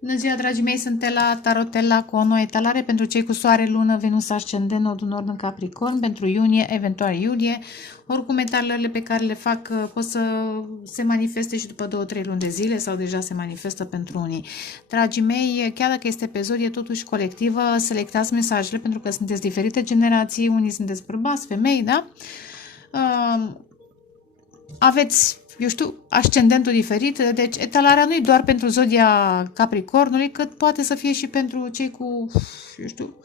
Bună ziua, dragii mei, sunt Ela, Tarotella cu o nouă etalare pentru cei cu soare, lună, Venus, ascendent, nodul nord în Capricorn, pentru iunie, eventual iulie. Oricum, etalările pe care le fac pot să se manifeste și după 2-3 luni de zile sau deja se manifestă pentru unii. Dragii mei, chiar dacă este pe zodie totuși colectivă, selectați mesajele pentru că sunteți diferite generații, unii sunteți bărbați, femei, da? Aveți, eu știu, ascendentul diferit, deci etalarea nu e doar pentru zodia Capricornului, cât poate să fie și pentru cei cu, eu știu,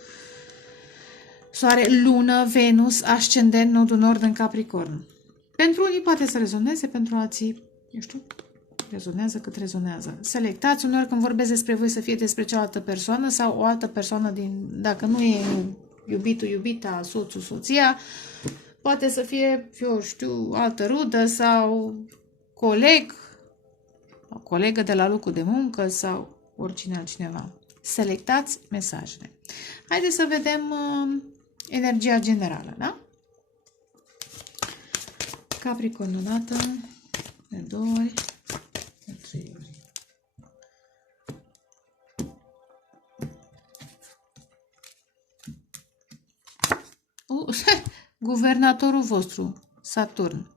soare, lună, Venus, ascendent, nodul nord în Capricorn. Pentru unii poate să rezoneze, pentru alții, eu știu, rezonează cât rezonează. Selectați uneori când vorbesc despre voi să fie despre cealaltă persoană sau o altă persoană din, dacă nu e iubitul, iubita, soțul, soția, poate să fie, eu știu, altă rudă sau coleg, o colegă de la locul de muncă sau oricine altcineva. Selectați mesajele. Haideți să vedem energia generală, da? Capricorn odată, de 2 ori, de 3 ori. Guvernatorul vostru, Saturn.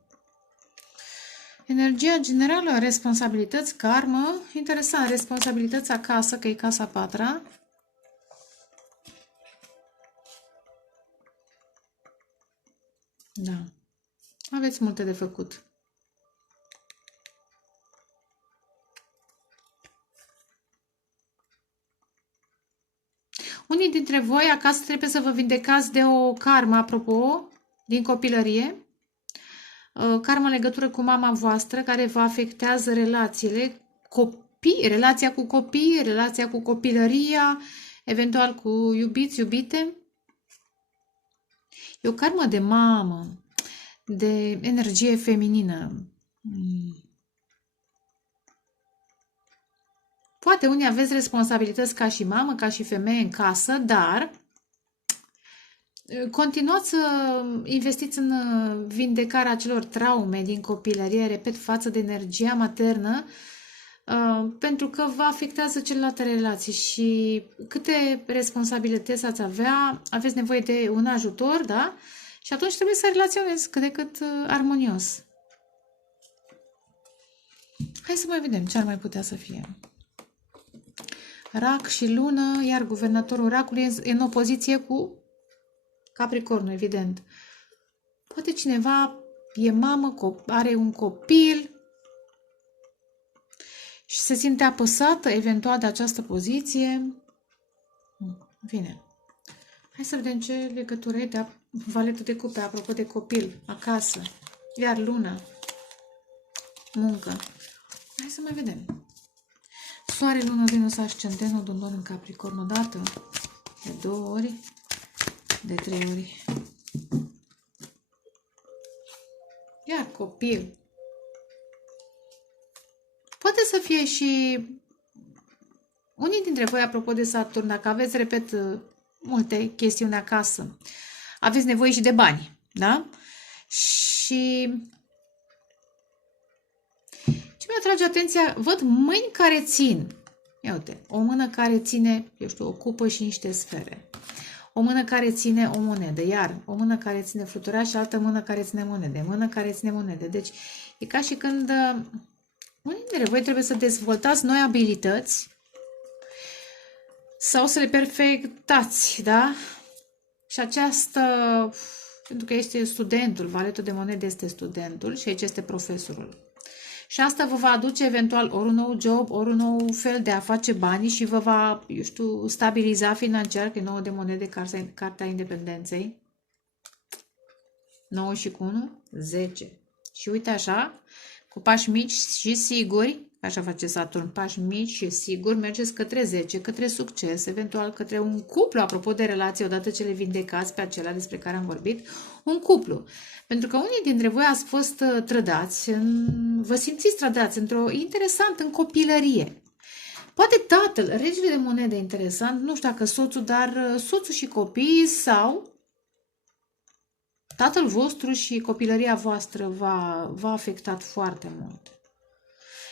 Energia generală, responsabilități, karmă, interesant, responsabilități acasă, că e casa a patra. Da. Aveți multe de făcut. Unii dintre voi acasă trebuie să vă vindecați de o karmă, apropo, din copilărie. Karma în legătură cu mama voastră, care vă afectează relațiile, relația cu copii, relația cu copilăria, eventual cu iubiți, iubite. E o karmă de mamă, de energie feminină. Poate unii aveți responsabilități ca și mamă, ca și femeie în casă, dar continuați să investiți în vindecarea acelor traume din copilărie, repet, față de energia maternă, pentru că vă afectează celelalte relații și câte responsabilități ați avea, aveți nevoie de un ajutor, da? Și atunci trebuie să relaționezi cât de cât armonios. Hai să mai vedem ce ar mai putea să fie. Rac și lună, iar guvernatorul racului e în opoziție cu Capricornul, evident. Poate cineva e mamă, are un copil și se simte apăsată eventual de această poziție. Bine. Hai să vedem ce legătură e de valetul de cupe, apropo de copil, acasă. Iar luna, muncă. Hai să mai vedem. Soare, lună, Venus, ascendent, nodul nord în Capricorn odată, de 2 ori, de 3 ori. Iar copil. Poate să fie și unii dintre voi, apropo de Saturn, dacă aveți, repet, multe chestiuni acasă, aveți nevoie și de bani, da? Și ce mi-atrage atenția, văd mâini care țin. Ia uite, o mână care ține, eu știu, o cupă și niște sfere. O mână care ține o monedă, iar o mână care ține fluturaș și altă mână care ține monede, mână care ține monede. Deci e ca și când unii dintre voi trebuie să dezvoltați noi abilități sau să le perfectați, da? Și această, pentru că este studentul, valetul de monede este studentul și aici este profesorul. Și asta vă va aduce eventual ori un nou job, ori un nou fel de a face bani și vă va, eu știu, stabiliza financiar, că e 9 de monede, cartea independenței. 9 și cu 1, 10. Și uite așa, cu pași mici și siguri, așa face Saturn, pași mici și siguri, mergeți către 10, către succes, eventual către un cuplu, apropo de relații, odată ce le vindecați pe acelea despre care am vorbit, un cuplu. Pentru că unii dintre voi ați fost trădați, vă simțiți trădați interesant, în copilărie. Poate tatăl, regele de monede, interesant, nu știu dacă soțul, dar soțul și copiii sau tatăl vostru și copilăria voastră v-a afectat foarte mult.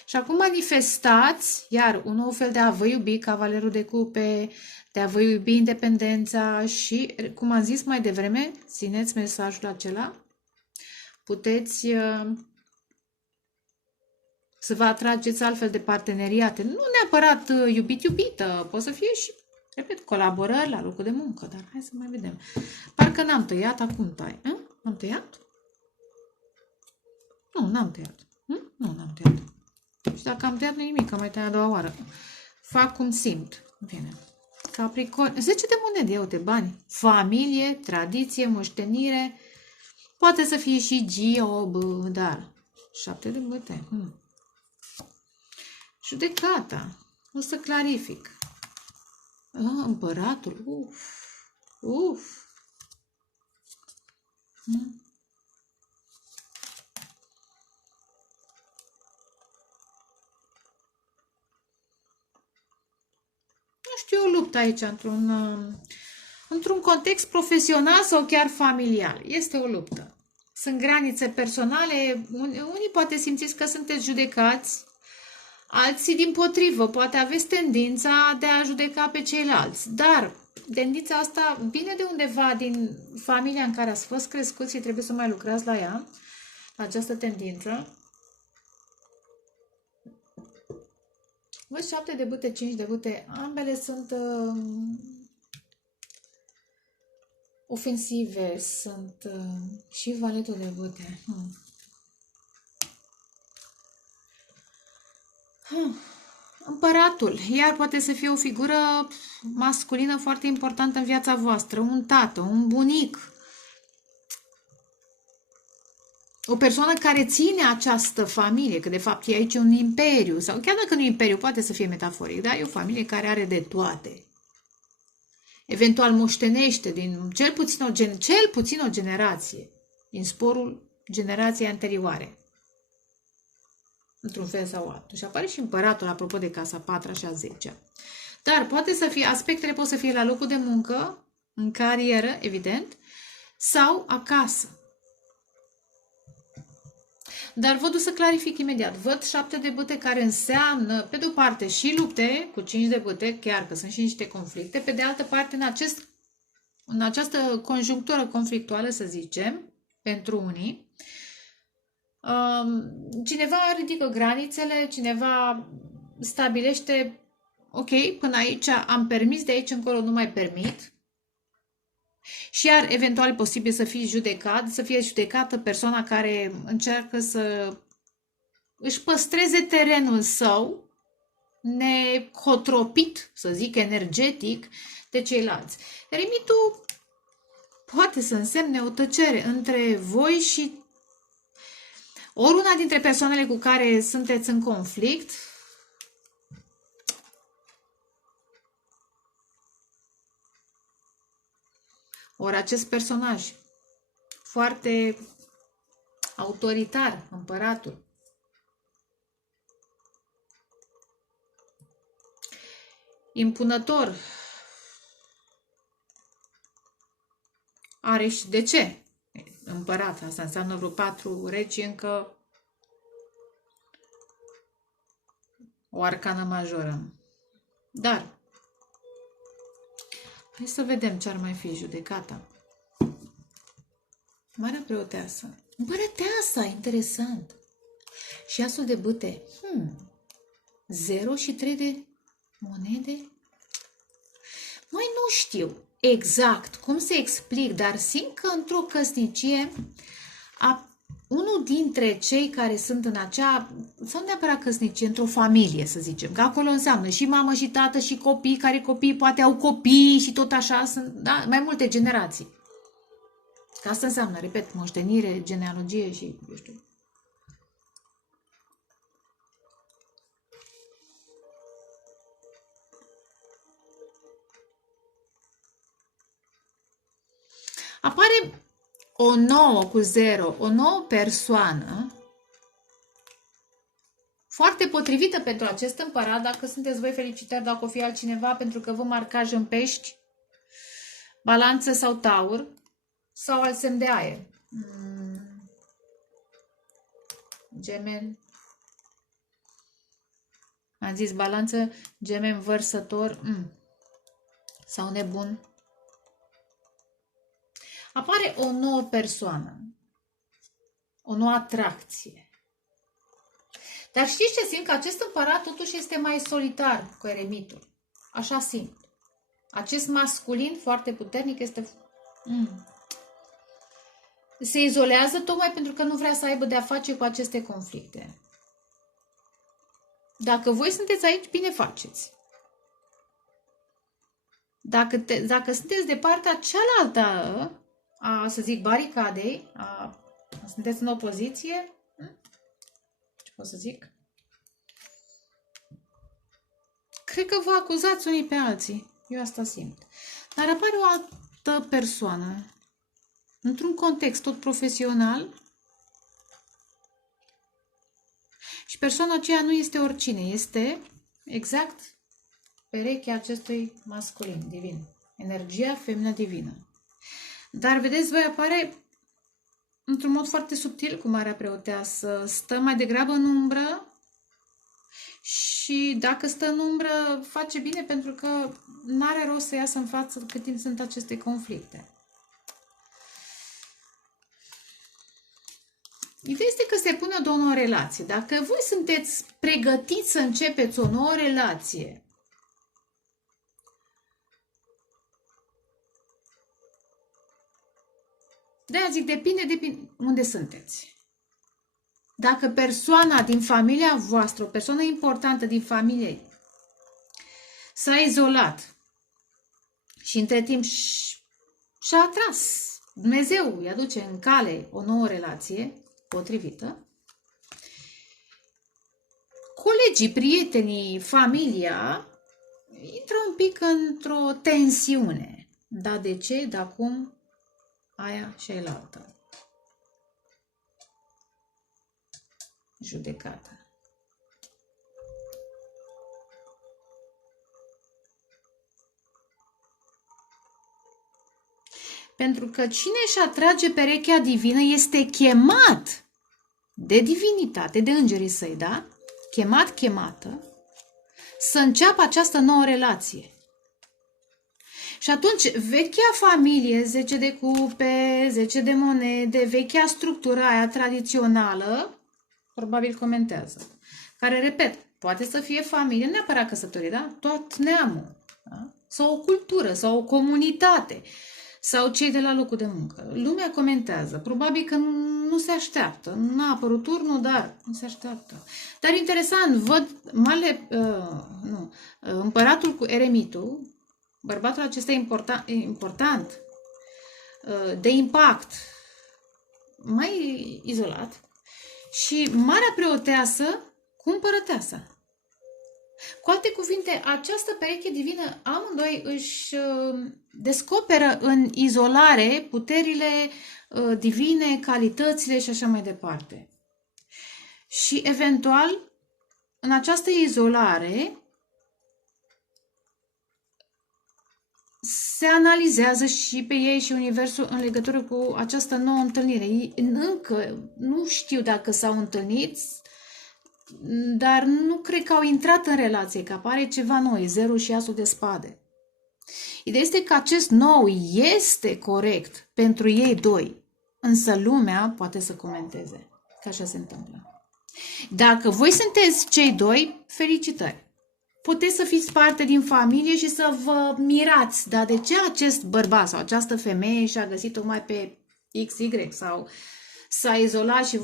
Și acum manifestați, iar un nou fel de a vă iubi, cavalerul de cupe, de a vă iubi independența și, cum am zis mai devreme, țineți mesajul acela, puteți să vă atrageți altfel de parteneriate. Nu neapărat iubit-iubită, pot să fie și, repet, colaborări la locul de muncă, dar hai să mai vedem. Parcă n-am tăiat, acum tai. Am tăiat? Nu, n-am tăiat. Nu, n-am tăiat. Și dacă am tăiat, nu nimic, am mai tăiat a doua oară. Fac cum simt. Bine. Capricorn. 10 de monede, ia uite, bani. Familie, tradiție, moștenire. Poate să fie și job, dar 7 de băte. Judecata. O să clarific. Împăratul. Uf. Nu știu, o luptă aici într-un context profesional sau chiar familial. Este o luptă. Sunt granițe personale. Unii poate simțiți că sunteți judecați, alții dimpotrivă. Poate aveți tendința de a judeca pe ceilalți. Dar tendința asta vine de undeva din familia în care ați fost crescuți și trebuie să mai lucrați la ea, la această tendință. Văd 7 de bâte, 5 de bâte, ambele sunt ofensive, sunt și valetul de bâte. Împăratul, iar poate să fie o figură masculină foarte importantă în viața voastră, un tată, un bunic, o persoană care ține această familie, că de fapt e aici un imperiu, sau chiar dacă nu e imperiu, poate să fie metaforic, dar e o familie care are de toate. Eventual moștenește din cel puțin o generație, din sporul generației anterioare. Într-un fel sau altul. Și apare și împăratul, apropo de casa 4 și a 10-a. Dar poate să fie, aspectele pot să fie la locul de muncă, în carieră, evident, sau acasă. Dar văd să clarific imediat. Văd 7 de bâte care înseamnă, pe de o parte, și lupte cu 5 de bâte, chiar că sunt și niște conflicte, pe de altă parte, în această conjunctură conflictuală, să zicem, pentru unii, cineva ridică granițele, cineva stabilește, ok, până aici am permis, de aici încolo nu mai permit. Și iar eventual e posibil să fie judecată persoana care încearcă să își păstreze terenul său necotropit, să zic, energetic de ceilalți. Eremitul poate să însemne o tăcere între voi și ori una dintre persoanele cu care sunteți în conflict, ori acest personaj foarte autoritar, împăratul, impunător, are și de ce? Împărat, asta înseamnă vreo 4 regi, încă o arcană majoră. Dar hai să vedem ce ar mai fi judecata. Marea preoteasă. Împărăteasa, interesant. Și asul de bâte. 0 și 3 de monede? Mai nu știu exact cum să explic, dar simt că într-o căsnicie unul dintre cei care sunt în acea, sau neapărat căsnicie, într-o familie, să zicem, că acolo înseamnă și mamă și tată și copii, care copiii poate au copii și tot așa, sunt, da, mai multe generații. Că asta înseamnă, repet, moștenire, genealogie și, eu știu. Apare o 9 cu 0, o nouă persoană foarte potrivită pentru acest împărat. Dacă sunteți voi, felicitări, dacă o fi altcineva, pentru că vă marcaj în pești, balanță sau taur, sau alt semn de aer. Gemeni. Am zis balanță, gemeni, vărsător sau nebun. Apare o nouă persoană, o nouă atracție. Dar știți ce simt? Că acest împărat totuși este mai solitar cu eremitul. Așa simt. Acest masculin foarte puternic este... Se izolează tocmai pentru că nu vrea să aibă de-a face cu aceste conflicte. Dacă voi sunteți aici, bine faceți. Dacă sunteți de partea cealaltă să zic, baricadei, sunteți în opoziție, ce pot să zic? Cred că vă acuzați unii pe alții. Eu asta simt. Dar apare o altă persoană, într-un context tot profesional, și persoana aceea nu este oricine, este exact perechea acestui masculin divin, energia feminină divină. Dar vedeți, voi apare într-un mod foarte subtil cu Marea Preoteasă, stă mai degrabă în umbră și dacă stă în umbră face bine pentru că n-are rost să iasă în față cât timp sunt aceste conflicte. Ideea este că se pune o nouă relație. Dacă voi sunteți pregătiți să începeți o nouă relație, de-aia zic, depinde unde sunteți. Dacă persoana din familia voastră, o persoană importantă din familie, s-a izolat și între timp și-a atras, Dumnezeu îi aduce în cale o nouă relație potrivită, colegii, prietenii, familia intră un pic într-o tensiune. Da, de ce? Da, cum? Aia și ailaltă. Judecată. Pentru că cine își atrage perechea divină este chemat de divinitate, de îngerii săi, da? Chemată, să înceapă această nouă relație. Și atunci, vechea familie, 10 de cupe, 10 de monede, vechea structură aia tradițională, probabil comentează. Care, repet, poate să fie familie, nu neapărat căsătorie, da? Tot neamul. Da? Sau o cultură, sau o comunitate, sau cei de la locul de muncă. Lumea comentează. Probabil că nu se așteaptă. N-a apărut turnul, dar nu se așteaptă. Dar interesant, văd împăratul cu eremitul, bărbatul acesta important, de impact, mai izolat, și Marea Preoteasă cu împărăteasa. Cu alte cuvinte, această pereche divină, amândoi își descoperă în izolare puterile divine, calitățile și așa mai departe. Și eventual, în această izolare, se analizează și pe ei și universul în legătură cu această nouă întâlnire. Ei încă nu știu dacă s-au întâlnit, dar nu cred că au intrat în relație, că apare ceva nou, zerul și asul de spade. Ideea este că acest nou este corect pentru ei doi, însă lumea poate să comenteze că așa se întâmplă. Dacă voi sunteți cei doi, felicitări! Puteți să fiți parte din familie și să vă mirați, dar de ce acest bărbat sau această femeie și-a găsit-o mai pe XY sau s-a izolat și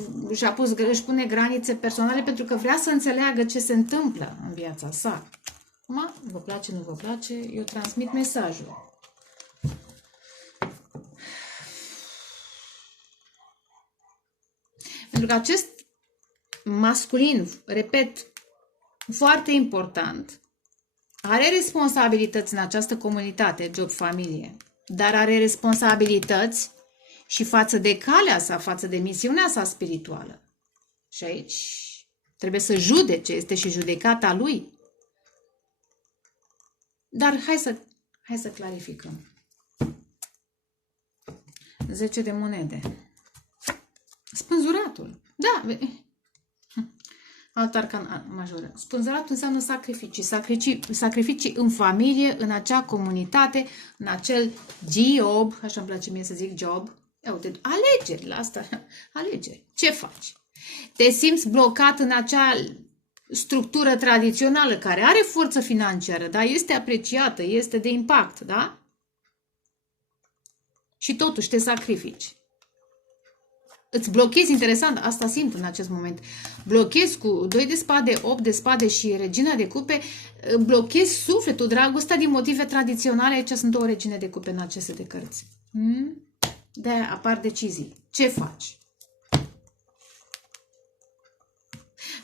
își pune granițe personale pentru că vrea să înțeleagă ce se întâmplă în viața sa. Acum, vă place, nu vă place, eu transmit mesajul. Pentru că acest masculin, repet, foarte important, are responsabilități în această comunitate, job, familie, dar are responsabilități și față de calea sa, față de misiunea sa spirituală. Și aici trebuie să judece, este și judecata lui. Dar hai să clarificăm. 10 de monede. Spânzuratul. Da, Alt arcan major. Spânzuratul înseamnă sacrificii. Sacrificii în familie, în acea comunitate, în acel job, așa îmi place mie să zic job. Ia uite, alegeri la asta. Alegeri. Ce faci? Te simți blocat în acea structură tradițională care are forță financiară, da? Este apreciată, este de impact, da? Și totuși te sacrifici. Îți blochezi, interesant, asta simt în acest moment, blochezi cu 2 de spade, 8 de spade și regina de cupe, blochezi sufletul, dragostea din motive tradiționale. Aici sunt 2 regine de cupe în aceste de cărți. De-aia apar decizii. Ce faci?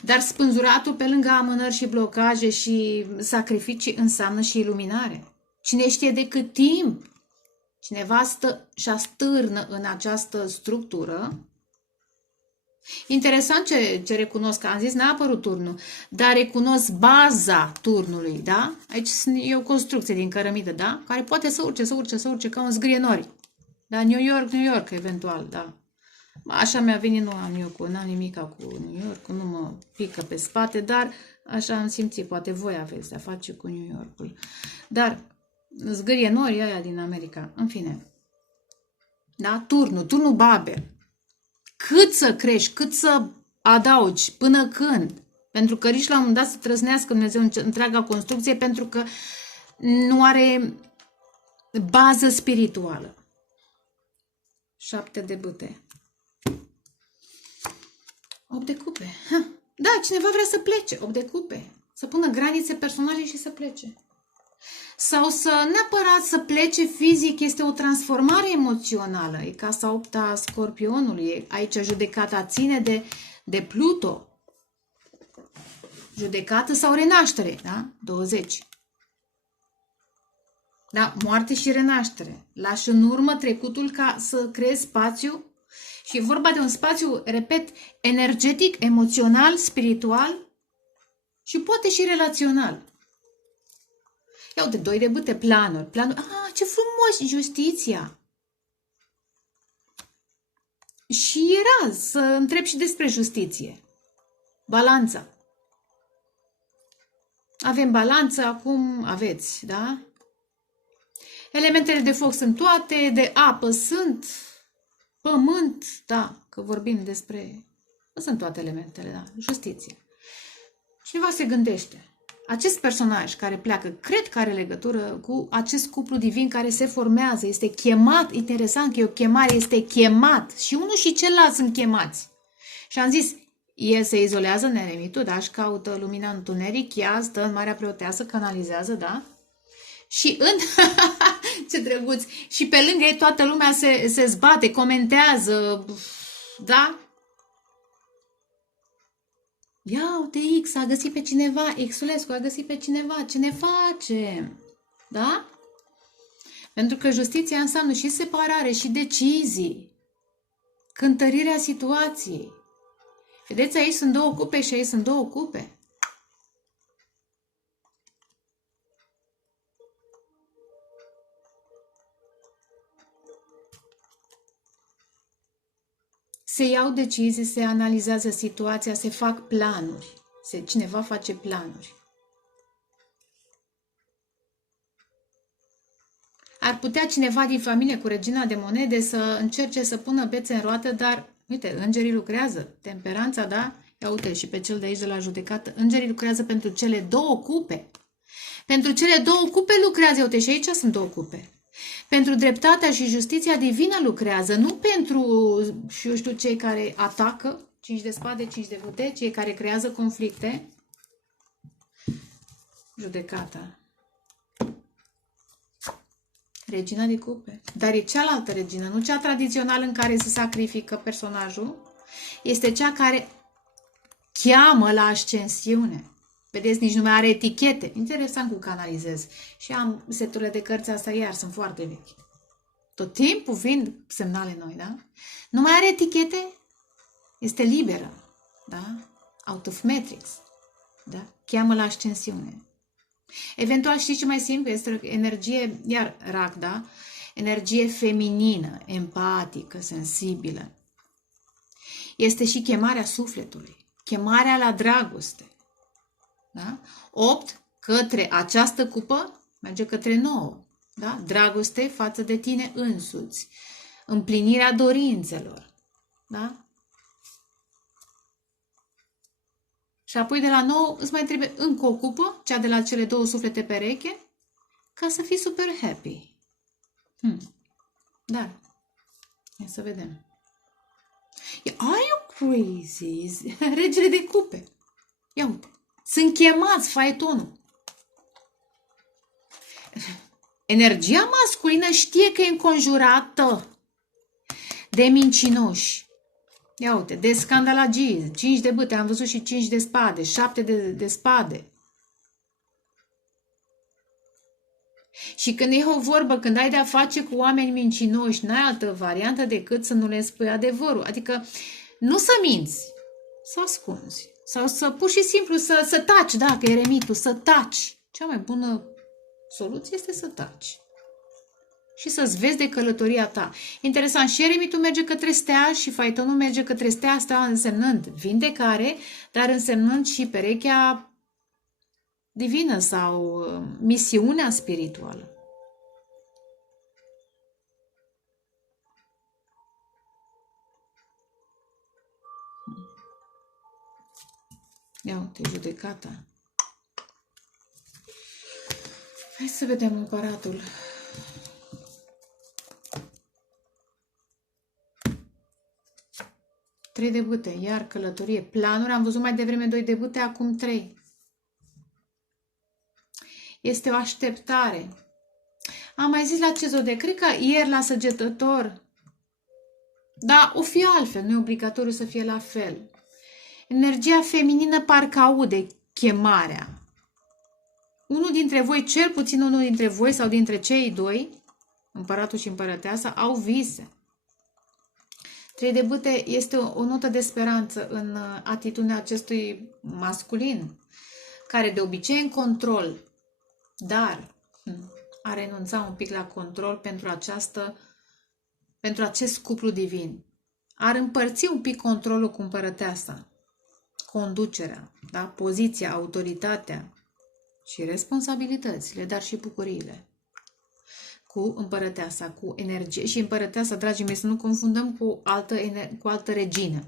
Dar spânzuratul, pe lângă amânări și blocaje și sacrificii, înseamnă și iluminare. Cine știe de cât timp cineva stă și astârnă în această structură. Interesant ce recunosc, că am zis, n-a apărut turnul, dar recunosc baza turnului, da? Aici e o construcție din cărămidă, da? Care poate să urce ca un zgârie nori. Da? New York, eventual, da. Așa mi-a venit, nu am eu n-am nimica cu New York, nu mă pică pe spate, dar așa am simțit, poate voi aveți de-a face cu New Yorkul. Dar zgârie nori aia din America, în fine. Da? Turnul Babel. Cât să crești, cât să adaugi, până când? Pentru că riști la un moment dat să trăsnească Dumnezeu întreaga construcție, pentru că nu are bază spirituală. 7 de bâte. 8 de cupe. Da, cineva vrea să plece. 8 de cupe. Să pună granițe personale și să plece. Sau să neapărat să plece fizic, este o transformare emoțională. E casa 8-a Scorpionului. Aici judecata ține de Pluto. Judecată sau renaștere, da? 20. Da? Moarte și renaștere. Lași în urmă trecutul ca să creezi spațiu. Și e vorba de un spațiu, repet, energetic, emoțional, spiritual și poate și relațional. Ia uite, 2 de bâte, planuri. Ah, ce frumos, justiția. Și era să întreb și despre justiție. Balanța. Avem balanță, acum aveți, da? Elementele de foc sunt toate, de apă sunt, pământ, da, că vorbim despre... Sunt toate elementele, da, justiție. Cineva se gândește. Acest personaj care pleacă, cred că are legătură cu acest cuplu divin care se formează, este chemat, interesant că e o chemare, este chemat și unul și celălalt sunt chemați. Și am zis, el se izolează în eremitul, da, și caută lumina în întuneric, ea stă în Marea Preoteasă, canalizează, da? Și în... ce drăguț! Și pe lângă ei toată lumea se zbate, comentează, da? Ia uite, X a găsit pe cineva, Xulescu a găsit pe cineva, ce ne facem? Da? Pentru că justiția înseamnă și separare, și decizii, cântărirea situației. Vedeți, aici sunt 2 cupe și aici sunt 2 cupe. Se iau decizii, se analizează situația, se fac planuri. Cineva face planuri. Ar putea cineva din familie cu regina de monede să încerce să pună bețe în roată, dar, uite, îngerii lucrează. Temperanța, da? Ia uite, și pe cel de aici de la judecată. Îngerii lucrează pentru cele 2 cupe. Pentru cele 2 cupe lucrează. Uite, și aici sunt 2 cupe. Pentru dreptatea și justiția divină lucrează, nu pentru, și eu știu, cei care atacă, 5 de spade, 5 de bâte, cei care creează conflicte. Judecata. Regina de cupe. Dar e cealaltă regină, nu cea tradițională în care se sacrifică personajul, este cea care cheamă la ascensiune. Vedeți, nici nu mai are etichete. Interesant cum canalizez. Și am seturile de cărți astea, iar sunt foarte vechi. Tot timpul vin semnale noi, da? Nu mai are etichete? Este liberă, da? Out of matrix, da? Cheamă la ascensiune. Eventual, știți ce mai simplu? Este energie, iar rac, da? Energie feminină, empatică, sensibilă. Este și chemarea sufletului. chemarea la dragoste. Da? 8, către această cupă, merge către 9. Da? Dragoste față de tine însuți. Împlinirea dorințelor. Da? Și apoi de la 9 îți mai trebuie încă o cupă, cea de la cele două suflete pereche, ca să fii super happy. Da. Ia să vedem. Are you crazy? Regele de cupe. Ia uite. Sunt chemați, faetonul. Energia masculină știe că e înconjurată de mincinoși. Ia uite, de scandalagii, 5 de bâte, am văzut și 5 de spade, 7 de spade. Și când e o vorbă, când ai de-a face cu oameni mincinoși, n-ai altă variantă decât să nu le spui adevărul. Adică nu să minți, să ascunzi. Sau să pur și simplu să taci, dacă e eremitul, să taci. Cea mai bună soluție este să taci. Și să-ți vezi de călătoria ta. Interesant, și eremitul merge către stea și faetonul merge către stea, stea însemnând vindecare, dar însemnând și perechea divină sau misiunea spirituală. Ia uite, judecata. Hai să vedem împăratul. Trei de bâte, iar călătorie. Planuri, am văzut mai devreme 2 de bâte, acum 3. Este o așteptare. Am mai zis la ce zodie? Cred că ieri la Săgetător. Da, o fi altfel, nu e obligatoriu să fie la fel. Energia feminină parcă aude chemarea. Unul dintre voi, cel puțin unul dintre voi sau dintre cei doi, împăratul și împărăteasa, au vise. 3 de bâte este o notă de speranță în atitudinea acestui masculin, care de obicei e în control, dar a renunțat un pic la control pentru acest cuplu divin. Ar împărți un pic controlul cu împărăteasa, conducerea, da? Poziția, autoritatea și responsabilitățile, dar și bucuriile. Cu împărăteasa, cu energie. Și împărăteasa, dragii mei, să nu confundăm cu altă regină.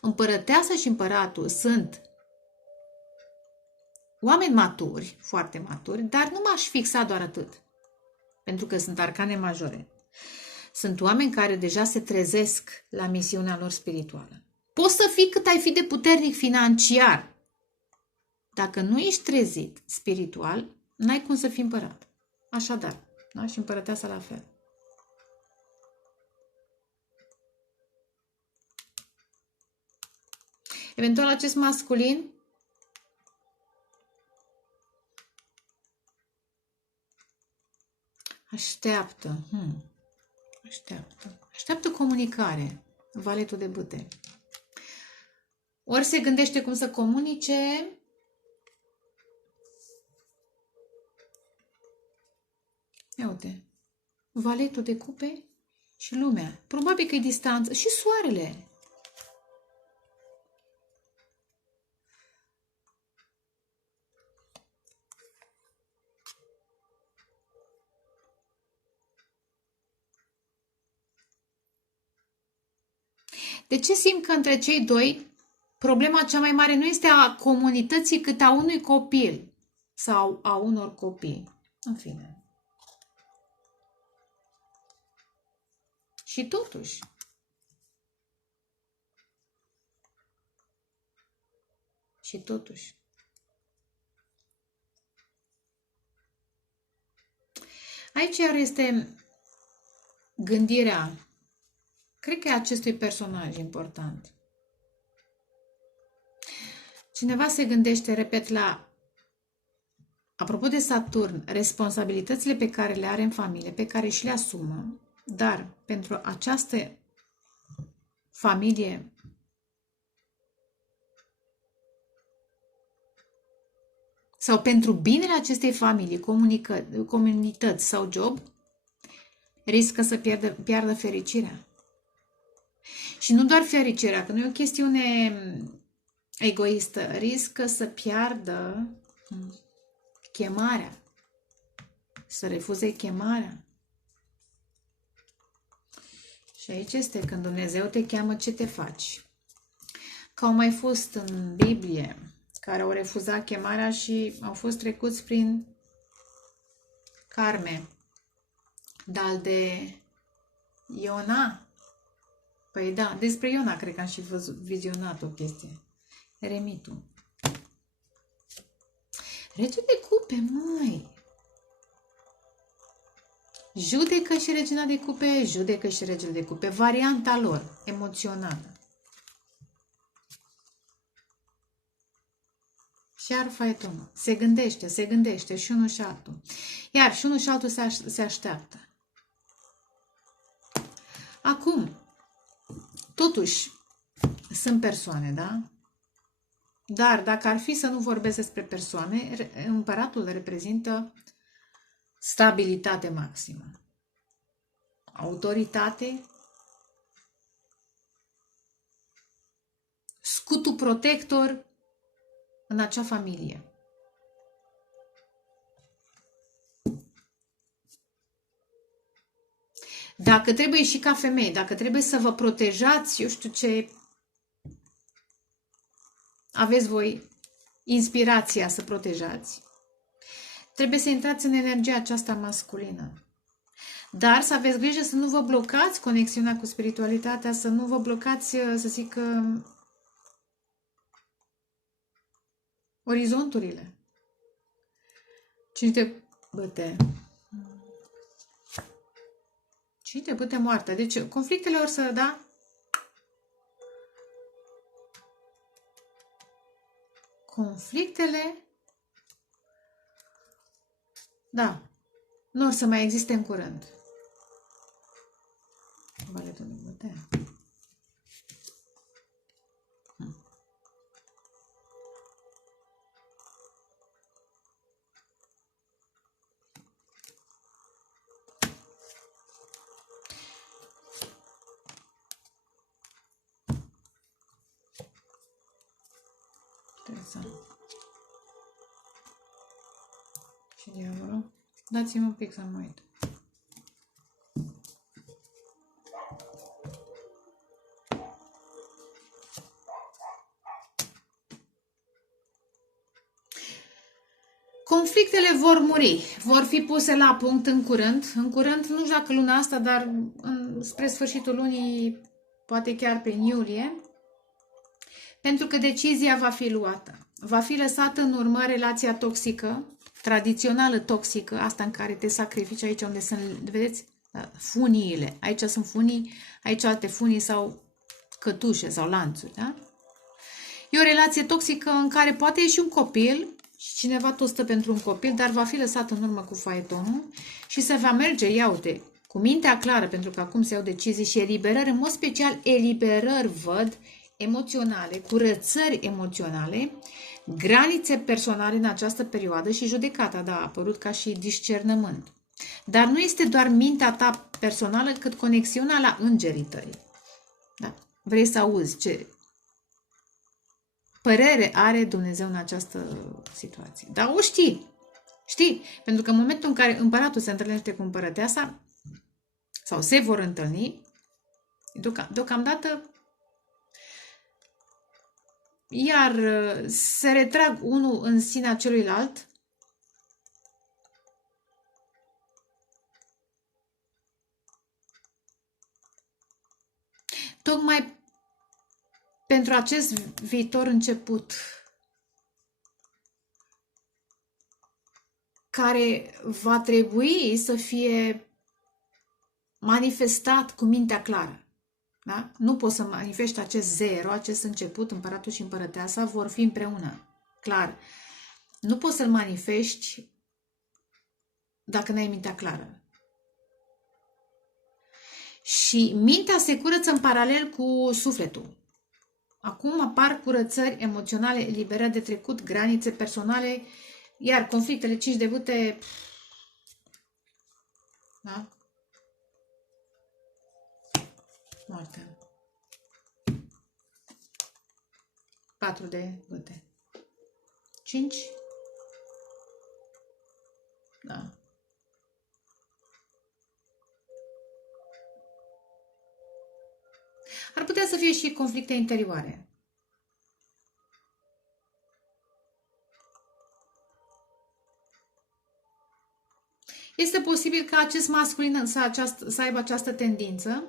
Împărăteasa și împăratul sunt oameni maturi, foarte maturi, dar nu m-aș fixa doar atât, pentru că sunt arcane majore. Sunt oameni care deja se trezesc la misiunea lor spirituală. Poți să fii cât ai fi de puternic financiar. Dacă nu ești trezit spiritual, n-ai cum să fii împărat. Așadar, da? Și împărăteasa la fel. Eventual acest masculin așteaptă. Așteaptă comunicare. Valetul de bâte. Ori se gândește cum să comunice, ia uite, valetul de cupe și lumea. Probabil că e distanță. Și soarele. De ce simt că între cei doi problema cea mai mare nu este a comunității cât a unui copil sau a unor copii? În fine. Și totuși, aici iar este gândirea, cred că e acestui personaj important. Cineva se gândește, repet, apropo de Saturn, responsabilitățile pe care le are în familie, pe care și le asumă, dar pentru această familie sau pentru binele acestei familii, comunități sau job, riscă să piardă fericirea. Și nu doar fericirea, că nu e o chestiune egoistă, riscă să piardă chemarea, să refuze chemarea. Și aici este când Dumnezeu te cheamă, ce te faci? Că au mai fost în Biblie care au refuzat chemarea și au fost trecuți prin carme. Dar de Iona, păi da, despre Iona cred că am și vizionat o chestie. Eremitul. Rege de cupe, măi! Judecă și regina de cupe, judecă și regele de cupe. Varianta lor, emoțională. Și iar faetonul. Se gândește și unul și altul. Iar și unul și altul se așteaptă. Acum, totuși, sunt persoane, da? Dar dacă ar fi să nu vorbesc despre persoane, împăratul reprezintă stabilitate maximă, autoritate, scutul protector în acea familie. Dacă trebuie și ca femei, dacă trebuie să vă protejați, eu știu ce, aveți voi inspirația să protejați, trebuie să intrați în energia aceasta masculină. Dar să aveți grijă să nu vă blocați conexiunea cu spiritualitatea, să nu vă blocați, să zic, orizonturile. Cine te băte? Cine te băte moartea? Deci conflictele or să, da? Conflictele, da, nu or să mai existe în curând. Valetul de bătea. Interesant. Și diavolul? Dați-mi un pic să mă uit. Conflictele vor muri, vor fi puse la punct în curând. În curând, nu știu dacă luna asta, dar spre sfârșitul lunii, poate chiar prin iulie, pentru că decizia va fi luată. Va fi lăsată în urmă relația toxică, tradițională toxică, asta în care te sacrifici, aici unde sunt, vedeți, funiile. Aici sunt funii, aici alte funii sau cătușe sau lanțuri, da? E o relație toxică în care poate ieși un copil și cineva tot stă pentru un copil, dar va fi lăsat în urmă cu faetonul și se va merge, ia uite, cu mintea clară, pentru că acum se iau decizii și eliberări, în mod special eliberări văd emoționale, curățări emoționale, granițe personale în această perioadă și judecata, da, a apărut ca și discernământ. Dar nu este doar mintea ta personală, cât conexiunea la îngerii tăi. Da? Vrei să auzi ce părere are Dumnezeu în această situație. Dar o știi. Știi? Pentru că în momentul în care împăratul se întâlnește cu împărăteasa, sau se vor întâlni, deocamdată, iar se retrag unul în sinea celuilalt, tocmai pentru acest viitor început, care va trebui să fie manifestat cu mintea clară. Da? Nu poți să manifesti acest zero, acest început, împăratul și împărăteasa vor fi împreună. Clar. Nu poți să-l manifesti dacă n-ai mintea clară. Și mintea se curăță în paralel cu sufletul. Acum apar curățări emoționale, eliberări de trecut, granițe personale, iar conflictele 5 de bâte, da? Moarte. 4 de bâte. 5. Da. Ar putea să fie și conflicte interioare. Este posibil ca acest masculin să aibă această tendință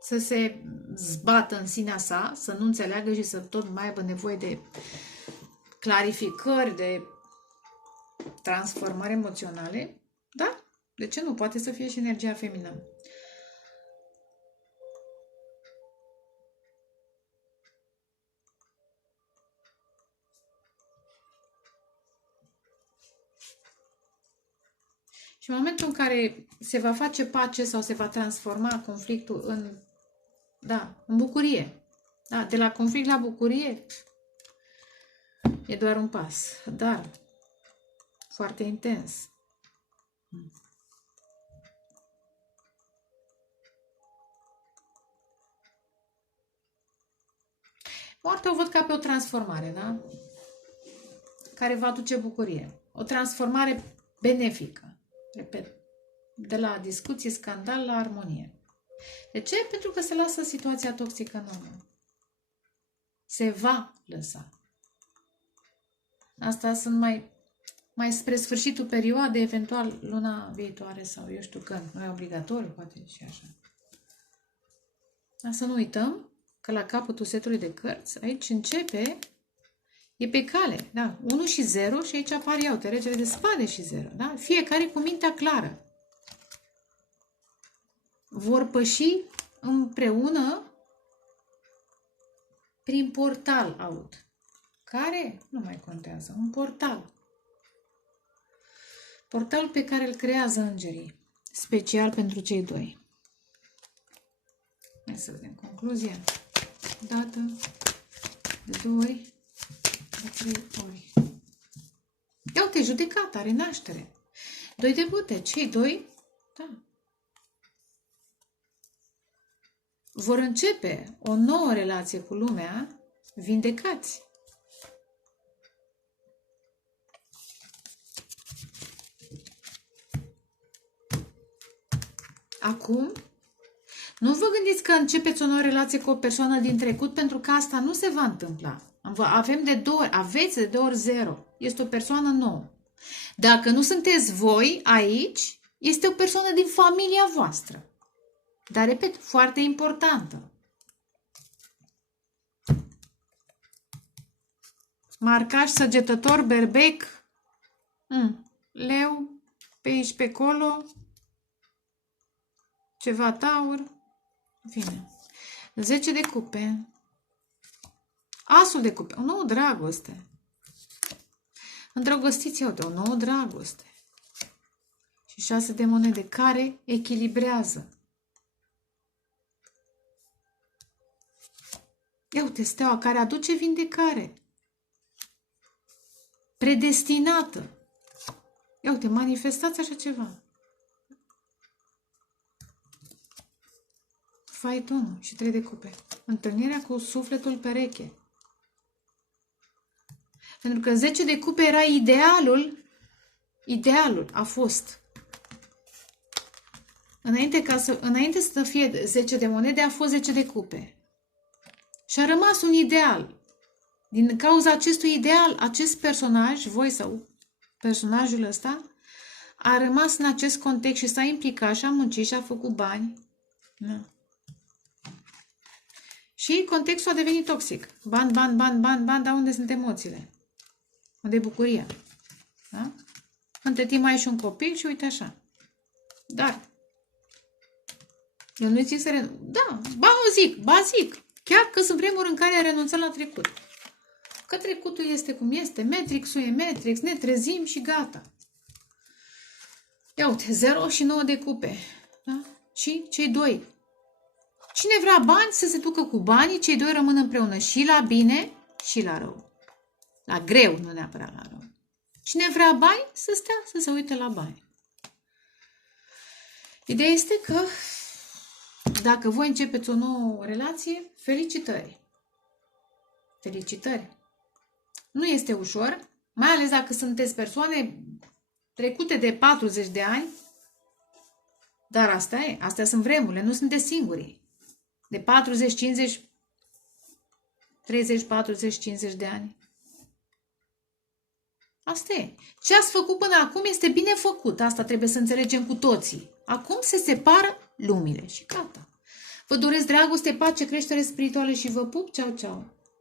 să se zbată în sinea sa, să nu înțeleagă și să tot mai aibă nevoie de clarificări, de transformări emoționale. Da? De ce nu? Poate să fie și energia feminină. Și în momentul în care se va face pace sau se va transforma conflictul în bucurie. Da, de la conflict la bucurie e doar un pas, dar foarte intens. Moartea o văd ca pe o transformare, da? Care va aduce bucurie. O transformare benefică. Repet, de la discuție, scandal la armonie. De ce? Pentru că se lasă situația toxică în urmă. Se va lăsa. Asta sunt mai spre sfârșitul perioadei, eventual luna viitoare sau eu știu când. Nu e obligatoriu, poate și așa. Dar să nu uităm că la capătul setului de cărți, aici începe, e pe cale, da, 1 și 0 și aici apar iau, regele de spade și 0, da? Fiecare cu mintea clară. Vor păși împreună prin portal, aud. Care? Nu mai contează. Un portal. Portalul pe care îl creează îngerii. Special pentru cei doi. Hai să vedem concluzia. Dată de 2 ori, de 3 ori. Ia uite, judecata, renaștere. 2 de bâte. Cei doi, da, vor începe o nouă relație cu lumea vindecați. Acum, nu vă gândiți că începeți o nouă relație cu o persoană din trecut, pentru că asta nu se va întâmpla. Avem de 2 ori, aveți de 2 ori 0. Este o persoană nouă. Dacă nu sunteți voi aici, este o persoană din familia voastră. Dar, repet, foarte importantă. Marcaș, săgetător, berbec, leu, pe aici, pe acolo, ceva taur, bine. 10 de cupe, asul de cupe, o nouă dragoste. Îndrăgostiți, iau de o nouă dragoste. Și 6 de monede care echilibrează. Ia uite, steaua care aduce vindecare. Predestinată. Ia uite, manifestați așa ceva. Faitonul și 3 de cupe. Întâlnirea cu sufletul pereche. Pentru că 10 de cupe era idealul. Idealul a fost. Înainte să fie 10 de monede, a fost 10 de cupe. Și a rămas un ideal. Din cauza acestui ideal, acest personaj, voi sau personajul ăsta, a rămas în acest context și s-a implicat și a muncit și a făcut bani. Da. Și contextul a devenit toxic. Bani, bani, bani, bani, bani, dar unde sunt emoțiile? Unde e bucuria? Da? Între timp mai ai și un copil și uite așa. Dar eu nu țin să renunț. Da, ba zic. Chiar că sunt vremuri în care a renunțat la trecut. Că trecutul este cum este, Matrix-ul e Matrix, ne trezim și gata. Ia uite, 0 și 9 de cupe. Da? Și cei doi. Cine vrea bani să se ducă cu banii, cei doi rămân împreună și la bine și la rău. La greu, nu neapărat la rău. Cine vrea bani, să stea, să se uite la bani. Ideea este că dacă voi începeți o nouă relație, felicitări. Felicitări. Nu este ușor, mai ales dacă sunteți persoane trecute de 40 de ani, dar asta e, astea sunt vremurile, nu sunteți singuri. De 40, 50, 30, 40, 50 de ani. Asta e. Ce ați făcut până acum este bine făcut. Asta trebuie să înțelegem cu toții. Acum se separă lumile și gata. Vă doresc dragoste, pace, creștere spirituală și vă pup. Ceau, ceau!